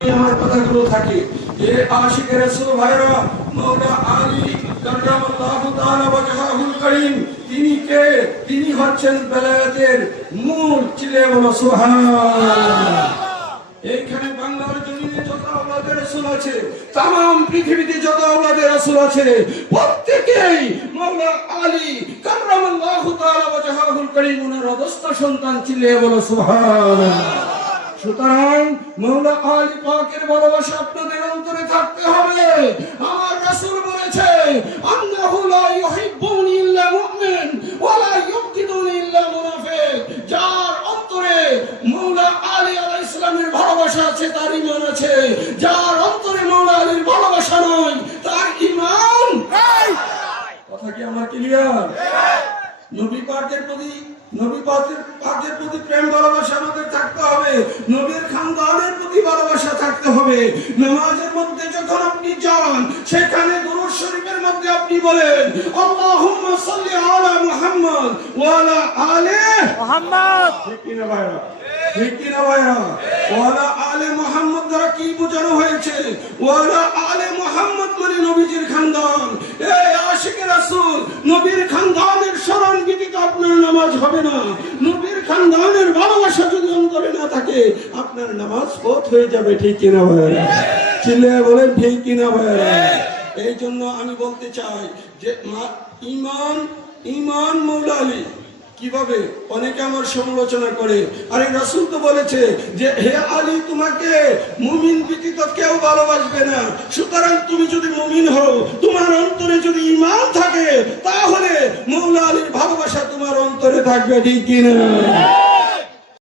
আমার কথাগুলো থাকে যে আশিক রাসূল ভাইরা মাওলা আলী কাররামাল্লাহু তাআলা ওয়াজহাহুল কারীম তিনি কে? তিনি হচ্ছেন বেলায়েতের মূল। চিলে বলো সুবহানাল্লাহ। এইখানে বাংলার জমিনে যত আওলাদে রাসূল আছে, तमाम পৃথিবীতে যত আওলাদে রাসূল আছে, প্রত্যেকই মাওলা আলী কাররামাল্লাহু তাআলা ওয়াজহাহুল কারীম ওনার অদস্ত সন্তান। চিলে বলো সুবহানাল্লাহ। সুতরাং মাওলা আলী পাকের ভালোবাসা আপনাদের অন্তরে থাকতে হবে। আমার রাসূল বলেছে, আন্নাহু লা ইউহিব্বুনি ইল্লা মুমিন ওয়া লা ইউবগিদুনি ইল্লা মুনাফিক। যার অন্তরে মাওলা আলী আলাইহিস সালামের ভালোবাসা আছে তার ঈমান আছে, যার অন্তরে মাওলা আলীর ভালোবাসা নয় তার ঈমান নাই। কথা কি আমার ক্লিয়ার? নবী পাকের প্রতি প্রেম ভালোবাসা আমাদের থাকতে হবে, নবীর খানদানের প্রতি ভালোবাসা থাকতে হবে। নামাজের মধ্যে যখন আপনি যান, সেখানে দুরূদ শরীফের মধ্যে আপনি বলেন, আল্লাহুম্মা সাল্লি আলা মুহাম্মদ ওয়া আলা আলি মুহাম্মদ। ঠিক কি না ভাইরা? ঠিক কি না ভাইরা? ওয়া আলা আলি মুহাম্মদ দ্বারা কি বোঝানো হয়েছে? ওয়া আলা আলি মুহাম্মদ মানে নবীজির খানদান। এই আশিক রাসূল নবীর খানদানের স্মরণ ব্যতীত আপনার নামাজ হবে না। নবীর খানদানের ভালোবাসা যদি অন্তরে না থাকে, আপনার নামাজ ফৌত হয়ে যাবে। ঠিক কি না ভাইরা? চিল্লে বলেন ঠিক কি না ভাইরা? এই জন্য আমি বলতে চাই যে ঈমান মাওলা আলী কিভাবে? অনেকে আমার সমালোচনা করে, আরে রাসূল তো বলেছে যে হে আলী তোমাকে মুমিন ব্যতীত কেউ ভালোবাসবে না। সুতরাং তুমি যদি মুমিন হও, তোমার অন্তরে যদি ঈমান থাকে, তাহলে মাওলা আলীর ভালোবাসা তোমার অন্তরে থাকবে। ঠিক কি না?